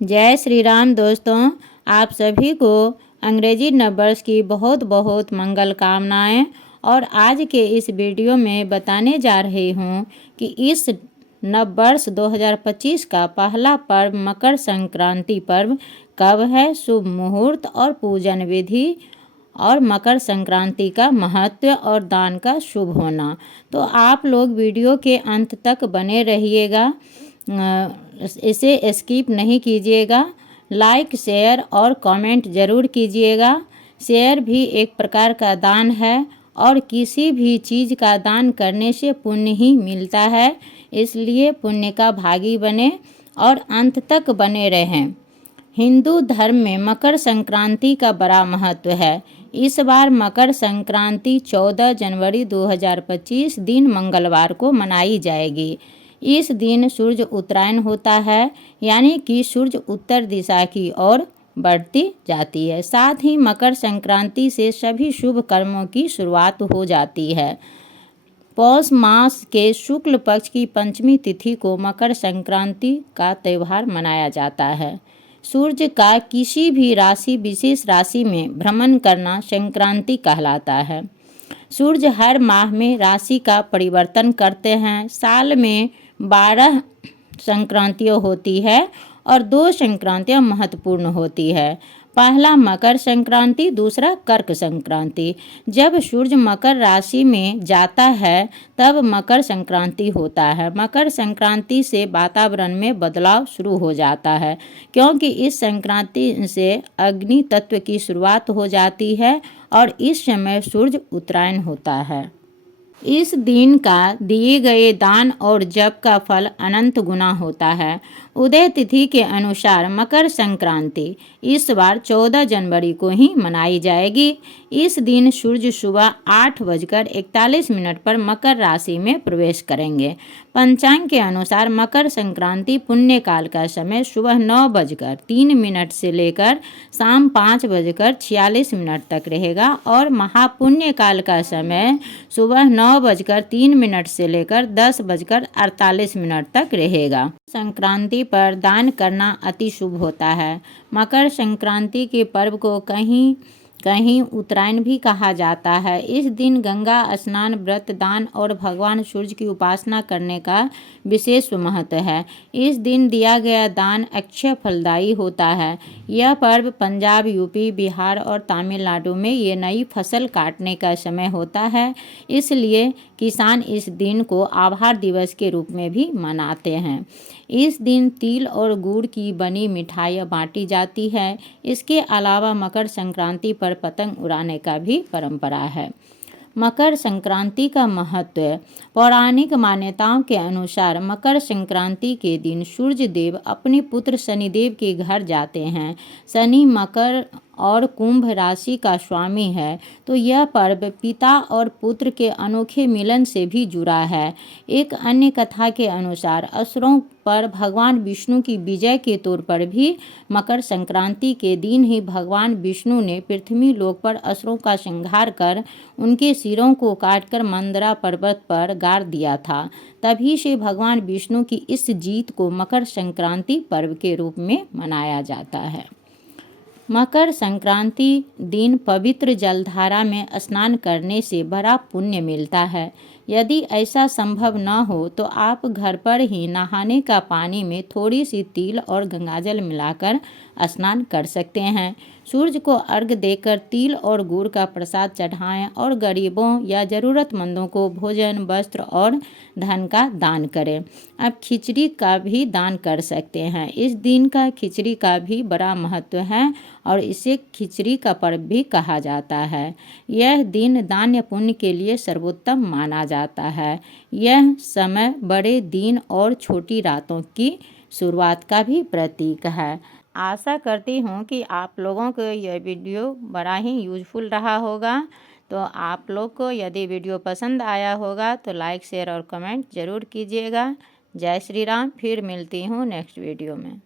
जय श्री राम दोस्तों, आप सभी को अंग्रेजी नववर्ष की बहुत बहुत मंगल कामनाएं। और आज के इस वीडियो में बताने जा रही हूँ कि इस नववर्ष 2025 का पहला पर्व मकर संक्रांति पर्व कब है, शुभ मुहूर्त और पूजन विधि, और मकर संक्रांति का महत्व और दान का शुभ होना। तो आप लोग वीडियो के अंत तक बने रहिएगा, इसे स्किप नहीं कीजिएगा। लाइक, शेयर और कमेंट ज़रूर कीजिएगा। शेयर भी एक प्रकार का दान है और किसी भी चीज़ का दान करने से पुण्य ही मिलता है, इसलिए पुण्य का भागी बने और अंत तक बने रहें। हिंदू धर्म में मकर संक्रांति का बड़ा महत्व है। इस बार मकर संक्रांति 14 जनवरी 2025 दिन मंगलवार को मनाई जाएगी। इस दिन सूर्य उत्तरायण होता है, यानी कि सूर्य उत्तर दिशा की ओर बढ़ती जाती है। साथ ही मकर संक्रांति से सभी शुभ कर्मों की शुरुआत हो जाती है। पौष मास के शुक्ल पक्ष की पंचमी तिथि को मकर संक्रांति का त्यौहार मनाया जाता है। सूर्य का किसी भी राशि विशेष राशि में भ्रमण करना संक्रांति कहलाता है। सूर्य हर माह में राशि का परिवर्तन करते हैं। साल में 12 संक्रांतियाँ होती है और 2 संक्रांतियाँ महत्वपूर्ण होती है। पहला मकर संक्रांति, दूसरा कर्क संक्रांति। जब सूर्य मकर राशि में जाता है तब मकर संक्रांति होता है। मकर संक्रांति से वातावरण में बदलाव शुरू हो जाता है, क्योंकि इस संक्रांति से अग्नि तत्व की शुरुआत हो जाती है और इस समय सूर्य उत्तरायण होता है। इस दिन का दिए गए दान और जप का फल अनंत गुना होता है। उदय तिथि के अनुसार मकर संक्रांति इस बार 14 जनवरी को ही मनाई जाएगी। इस दिन सूर्य सुबह 8:41 पर मकर राशि में प्रवेश करेंगे। पंचांग के अनुसार मकर संक्रांति पुण्य काल का समय सुबह 9:03 से लेकर शाम 5:46 तक रहेगा और महापुण्य काल का समय सुबह 9:03 से लेकर 10:48 तक रहेगा। संक्रांति पर दान करना अति शुभ होता है। मकर संक्रांति के पर्व को कहीं कहीं उत्तरायण भी कहा जाता है। इस दिन गंगा स्नान, व्रत, दान और भगवान सूर्य की उपासना करने का विशेष महत्व है। इस दिन दिया गया दान अक्षय फलदायी होता है। यह पर्व पंजाब, यूपी, बिहार और तमिलनाडु में ये नई फसल काटने का समय होता है, इसलिए किसान इस दिन को आभार दिवस के रूप में भी मनाते हैं। इस दिन तिल और गुड़ की बनी मिठाइयाँ बांटी जाती है। इसके अलावा मकर संक्रांति पर पतंग उड़ाने का भी परंपरा है। मकर संक्रांति का महत्व। पौराणिक मान्यताओं के अनुसार मकर संक्रांति के दिन सूर्य देव अपने पुत्र शनिदेव के घर जाते हैं। शनि मकर और कुंभ राशि का स्वामी है, तो यह पर्व पिता और पुत्र के अनोखे मिलन से भी जुड़ा है। एक अन्य कथा के अनुसार असुरों पर भगवान विष्णु की विजय के तौर पर भी मकर संक्रांति के दिन ही भगवान विष्णु ने पृथ्वी लोक पर असुरों का संहार कर उनके सिरों को काटकर मंदरा पर्वत पर गाड़ दिया था। तभी से भगवान विष्णु की इस जीत को मकर संक्रांति पर्व के रूप में मनाया जाता है। मकर संक्रांति दिन पवित्र जलधारा में स्नान करने से बड़ा पुण्य मिलता है। यदि ऐसा संभव न हो तो आप घर पर ही नहाने का पानी में थोड़ी सी तिल और गंगाजल मिलाकर स्नान कर सकते हैं। सूर्य को अर्घ देकर तिल और गुड़ का प्रसाद चढ़ाएं और गरीबों या ज़रूरतमंदों को भोजन, वस्त्र और धन का दान करें। आप खिचड़ी का भी दान कर सकते हैं। इस दिन का खिचड़ी का भी बड़ा महत्व है और इसे खिचड़ी का पर्व भी कहा जाता है। यह दिन दान पुण्य के लिए सर्वोत्तम माना जाता है। यह समय बड़े दिन और छोटी रातों की शुरुआत का भी प्रतीक है। आशा करती हूँ कि आप लोगों को यह वीडियो बड़ा ही यूज़फुल रहा होगा। तो आप लोग को यदि वीडियो पसंद आया होगा तो लाइक, शेयर और कमेंट ज़रूर कीजिएगा। जय श्री राम। फिर मिलती हूँ नेक्स्ट वीडियो में।